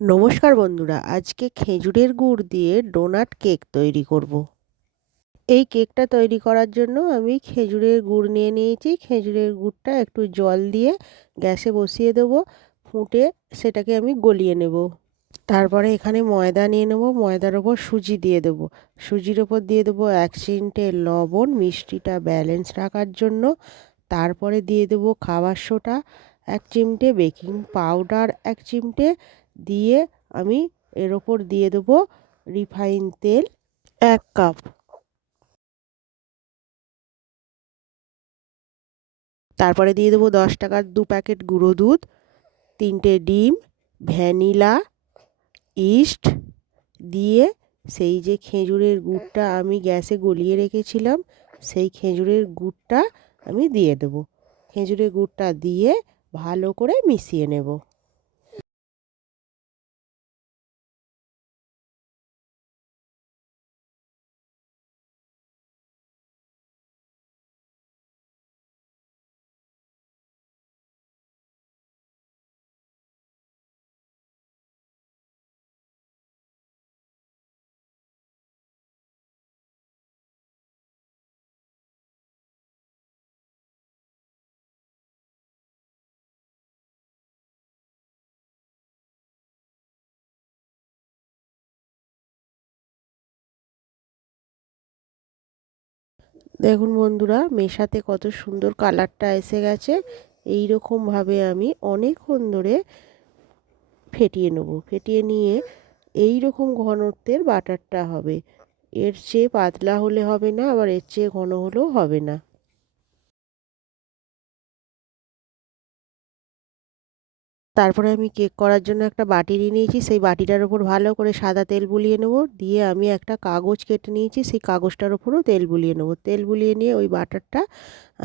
নমস্কার বন্ধুরা, আজকে খেজুরের গুড় দিয়ে ডোনাট কেক তৈরি করব। এই কেকটা তৈরি করার জন্য আমি খেজুরের গুড় নিয়ে নিয়েছি। খেজুরের গুড়টা একটু জল দিয়ে গ্যাসে বসিয়ে দেব, ফুটে সেটাকে আমি গলিয়ে নেব। তারপরে এখানে ময়দা নিয়ে নেব, ময়দার ওপর সুজি দিয়ে দেব। সুজির ওপর দিয়ে দেবো এক চিনটে লবণ, মিষ্টিটা ব্যালেন্স রাখার জন্য। তারপরে দিয়ে দেবো খাবার সোটা এক চিমটে বেকিং পাউডার এক চিমটে দিয়ে আমি এর ওপর দিয়ে দেবো রিফাইন তেল এক কাপ তারপরে দিয়ে দেবো দশ টাকার দু প্যাকেট গুঁড়ো দুধ, তিনটে ডিম, ভ্যানিলা ইস্ট দিয়ে সেই যে খেজুরের গুড়টা আমি গ্যাসে গলিয়ে রেখেছিলাম, সেই খেজুরের গুড়টা আমি দিয়ে দেবো। খেজুরের গুড়টা দিয়ে ভালো করে মিশিয়ে নেব। দেখুন বন্ধুরা, মেশাতে কত সুন্দর কালারটা এসে গেছে। এই রকমভাবে আমি অনেকক্ষণ ধরে ফেটিয়ে নেব। ফেটিয়ে নিয়ে এই রকম ঘনত্বের বাটারটা হবে। এর চেয়ে পাতলা হলে হবে না, আবার এর চেয়ে ঘন হলেও হবে না। তারপরে আমি কেক করার জন্য একটা বাটি নিয়ে নিয়েছি। সেই বাটিটার ওপর ভালো করে সাদা তেল বুলিয়ে নেব। দিয়ে আমি একটা কাগজ কেটে নিয়েছি। সেই কাগজটার ওপরও তেল বুলিয়ে নেব। তেল বুলিয়ে নিয়ে ওই বাটারটা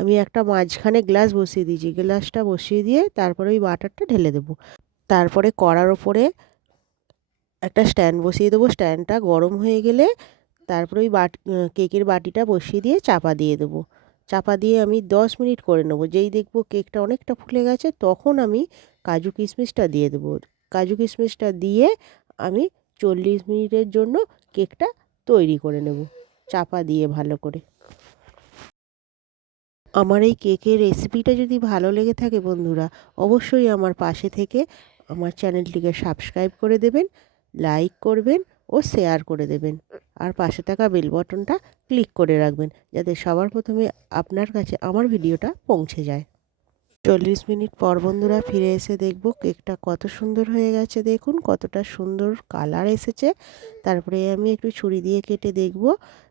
আমি একটা মাঝখানে গ্লাস বসিয়ে দিয়েছি। গ্লাসটা বসিয়ে দিয়ে তারপরে ওই বাটারটা ঢেলে দেবো। তারপরে কড়ার ওপরে একটা স্ট্যান্ড বসিয়ে দেবো। স্ট্যান্ডটা গরম হয়ে গেলে তারপরে ওই বাট কেকের বাটিটা বসিয়ে দিয়ে চাপা দিয়ে দেবো। চাপা দিয়ে আমি দশ মিনিট করে নেব। যেই দেখব কেকটা অনেকটা ফুলে গেছে, তখন আমি কাজু কিশমিশটা দিয়ে দেবো। কাজু কিশমিশটা দিয়ে আমি চল্লিশ মিনিটের জন্য কেকটা তৈরি করে নেব, চাপা দিয়ে ভালো করে। আমার এই কেকের রেসিপিটা যদি ভালো লেগে থাকে বন্ধুরা, অবশ্যই আমার পাশে থেকে আমার চ্যানেলটিকে সাবস্ক্রাইব করে দেবেন, লাইক করবেন ও শেয়ার করে দেবেন। আর পাশে থাকা বেল বটনটা ক্লিক করে রাখবেন, যাতে সবার প্রথমে আপনার কাছে আমার ভিডিওটা পৌঁছে যায়। চল্লিশ মিনিট পর বন্ধুরা ফিরে এসে দেখব কেকটা কত সুন্দর হয়ে গেছে। দেখুন কতটা সুন্দর কালার এসেছে। তারপরে আমি একটু ছুরি দিয়ে কেটে দেখব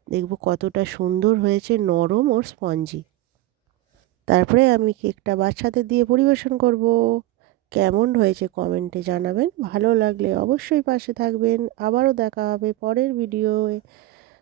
দেখব কতটা সুন্দর হয়েছে নরম ও স্পঞ্জি। তারপরে আমি কেকটা বাচ্চাদের দিয়ে পরিবেশন করব। কেমন হয়েছে কমেন্টে জানাবেন। ভালো লাগলে অবশ্যই পাশে থাকবেন। আবারও দেখা হবে পরের ভিডিওয়ে